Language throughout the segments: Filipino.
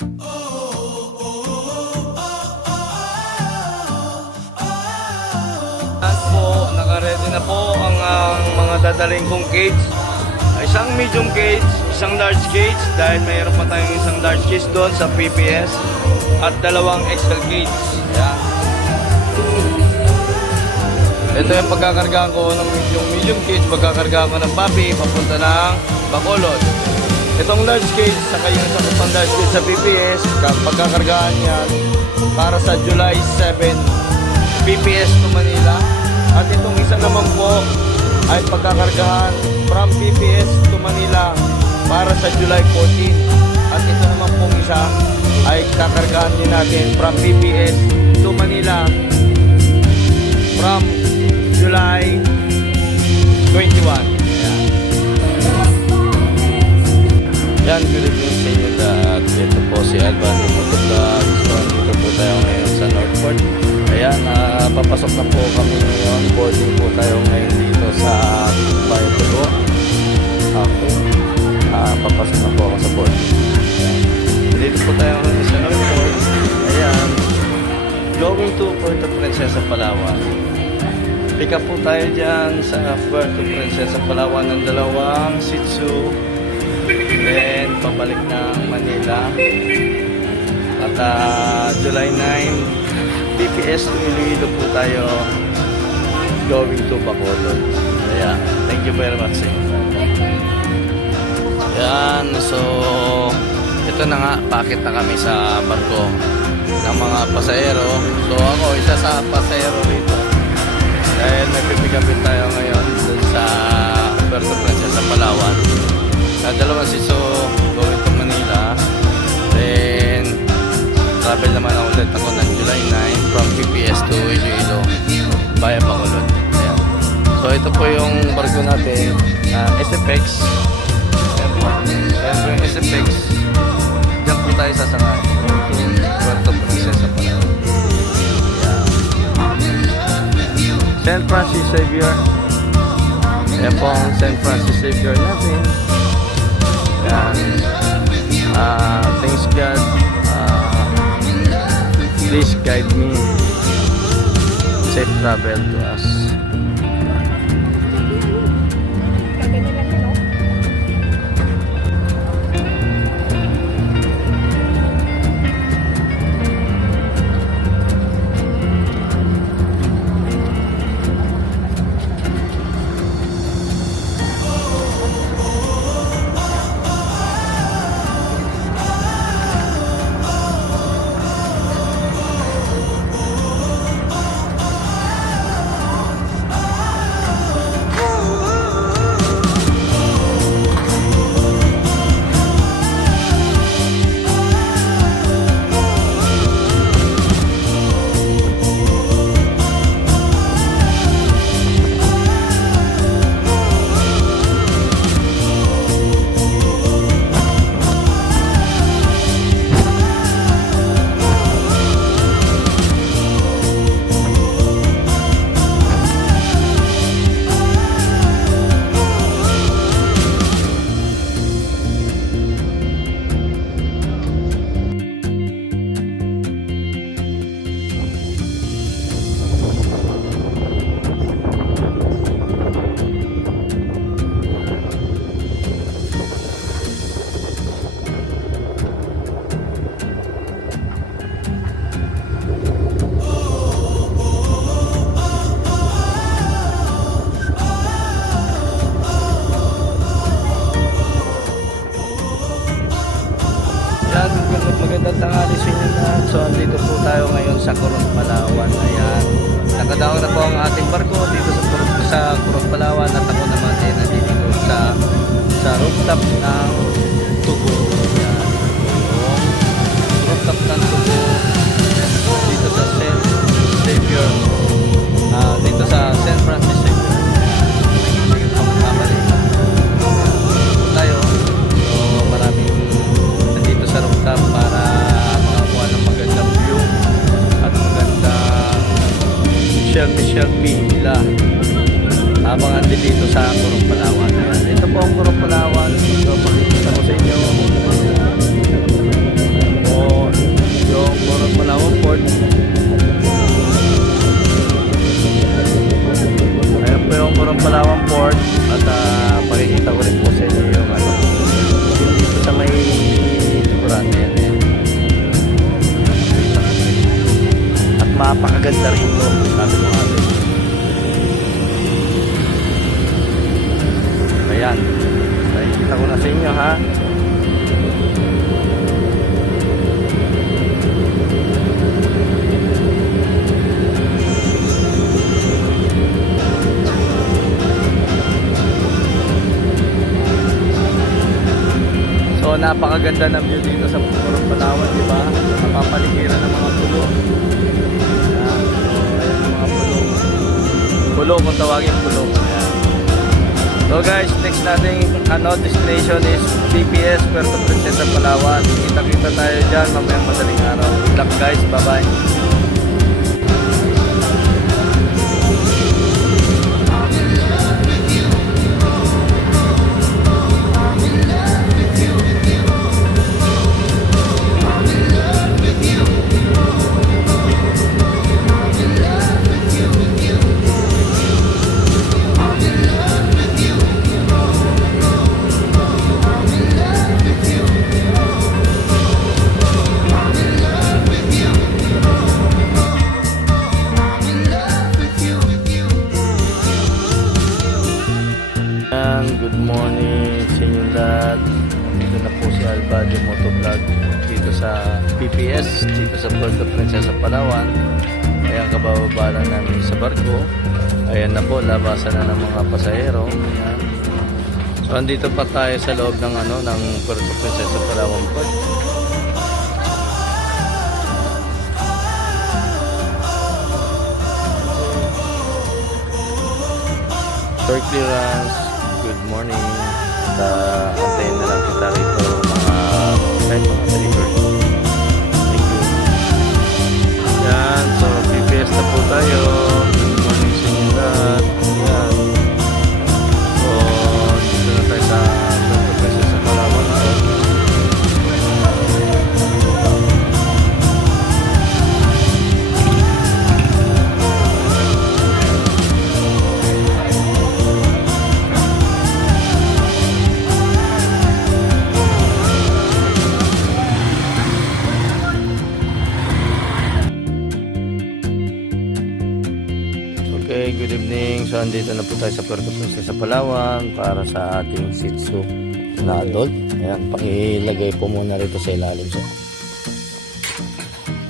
At po, naka-ready na po ang mga dadaling kong cage. Isang medium cage, isang large cage dahil mayroon pa tayong isang large cage doon sa PPS at dalawang XL cage. Ayan. Ito yung pagkakargaan ko ng medium cage, pagkakargaan ko ng papi papunta ng Bacolod. Itong large cage, saka yung isa pang large cage sa PPS, pagkakargaan yan para sa July 7 PPS to Manila. At itong isa naman po ay pagkakargaan from PPS to Manila para sa July 14. At ito naman pong isa ay kakargaan din natin from PPS to Manila from July 21. Yan, good evening sa inyo lahat. Ito po si Albany Motovlog. So, dito po tayo ngayon sa Northport. Ayan, papasok na po kami ngayon. Boarding po tayo ngayon dito sa Bayan Tulo. Okay. Papasok na po ako sa boarding. Dito po tayo ngayon sa Northport. Ayan. Going to Puerto Princesa, Palawan. Pick up po tayo dyan sa Puerto Princesa, Palawan ng dalawang Shih Tzu. Then, pabalik ng Manila. At July 9, PPS to Iloilo po tayo going to Bacolod. Ayan. Thank you very much. Ayan. So, ito na nga. Pakit na kami sa barko ng mga pasahero. So, ako isa sa pasahero rito. Dahil may pipigapin tayo ngayon dun sa Puerto Princesa, Palawan. Dalawang Shih Tzu going to Manila. Then travel naman ulit ako ng July 9 from PPS to Iloilo via Bacolod. Ayan. So ito po yung barko natin, SFX. Siyempre yung SFX, dyan po tayo sasakay Puerto Princesa pala. St. Francis Xavier. Ayan po ang St. Francis Xavier natin. Thanks God, please guide me, safe travel to us. Magandang tanghali sa inyo lahat. So, andito po tayo ngayon sa Coron, Palawan. Ayan. Nakadaong na po ang ating barko dito sa Coron, Palawan. At ako naman ay nandito sa rooftop ng Tugo. Ayan. Rooftop ng Tugo. Dito sa St. Xavier. Dito sa St. Francis Xavier. Tayo. So, maraming nandito sa rooftop para makakuha ng magandang view at magandang selfie nila habang andito sa Coron, Palawan. Ito po ang Coron, Palawan. So, pakikita ko sa inyo. So, napakaganda rito, sabi mo ate. Ayan, nakikita ko na sa inyo ha. So napakaganda ng view dito sa Purong Palawan, di ba? Napapaligiran ng mga pulo. Ayan, so ayan yung mga pulo. Pulo kung tawagin pulo. Ayan. So guys, next nating destination is PPS, Puerto Princesa, Palawan. Kita-kita tayo dyan mamayang madaling araw. Good luck guys, bye-bye. Good morning sa inyo lahat. Dito na po si Albadi Motovlog dito sa PPS, dito sa Puerto Princesa, Palawan. Ayan, kabababa lang namin sa barko. Ayan na po, labasan na ng mga pasahero. Ayan. So andito pa tayo sa loob ng ng Puerto Princesa, Palawan Port. Door clearance. Good morning. Antayin na lang kita rito kahit mga deliver. Thank you. Yan. So, PPS na po tayo. Good morning sa inyo lahat. Yan. So, dito na tayo sa Puerto Princesa, Palawan. Okay, good evening. So, andito na po tayo sa Puerto Princesa, Palawan para sa ating Shih Tzu na adult. Ayan, pakilagay po muna rito sa ilalim siya.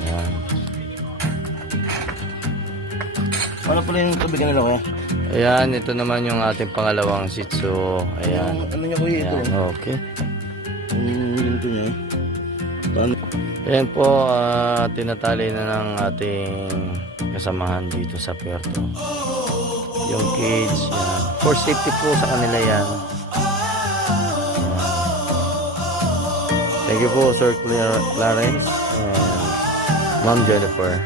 Ayan. Ano pala yung tubig na lang? Ayan, ito naman yung ating pangalawang Shih Tzu. Ayan. Ano niya kuya ito? Ayan, okay. Ito niya. Ayan po, tinatali na ng ating kasamahan dito sa Puerto. Yung cage, yan. For safety po sa kanila yan. Thank you po, Sir Clarence and Ma'am Jennifer.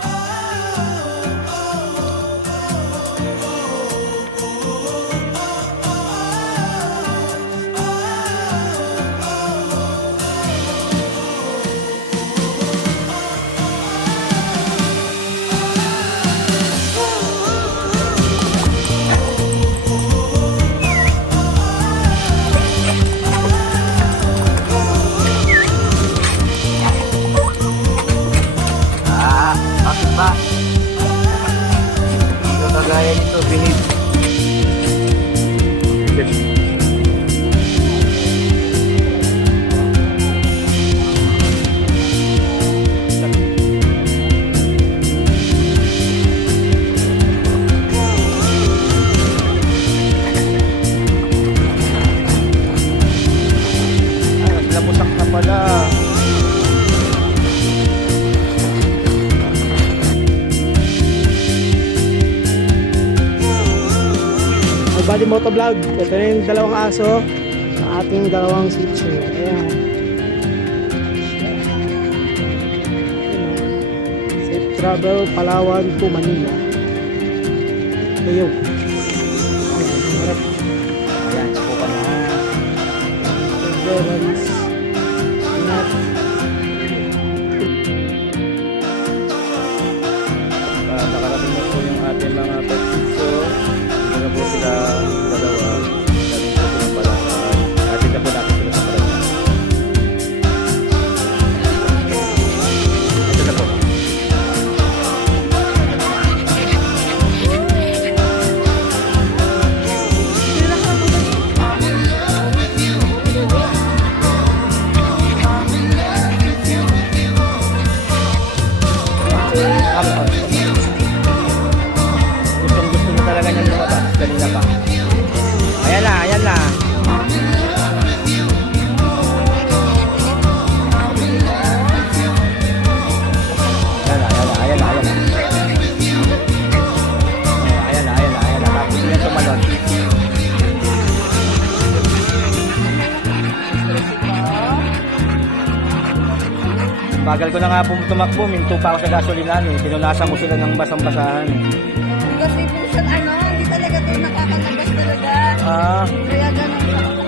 Kagaya nito, binib. Nabusak na pala. Albadi Motovlog. Ito na yung dalawang aso sa ating dalawang Shih Tzu. Ayan. Safe travel, Palawan to Manila. Ayo. Ayan, Ayan, po ka na. February's. Ingat. Nakarating na po yung ating mga pet Shih Tzu. Dito na po sila dalawa. Galing po sila pala. Natin na po natin sila sa pala. Ito na po. Gustong gusto na talaga niya lumabas. Kanina pa. Ayan na, ayan na. Ayan na, ayan na, ayan na, ayan na. Ayan na, ayan na, ayan na. Tapos niya tumalon. Bagal ko na nga tumakbo, minto pa ako sa gasolinahan eh. Pinunasan ko sila ng basang-basahan eh. Kasi po siya, hindi talaga ito nakakalabas talaga. Ah, Kaya ganun siya.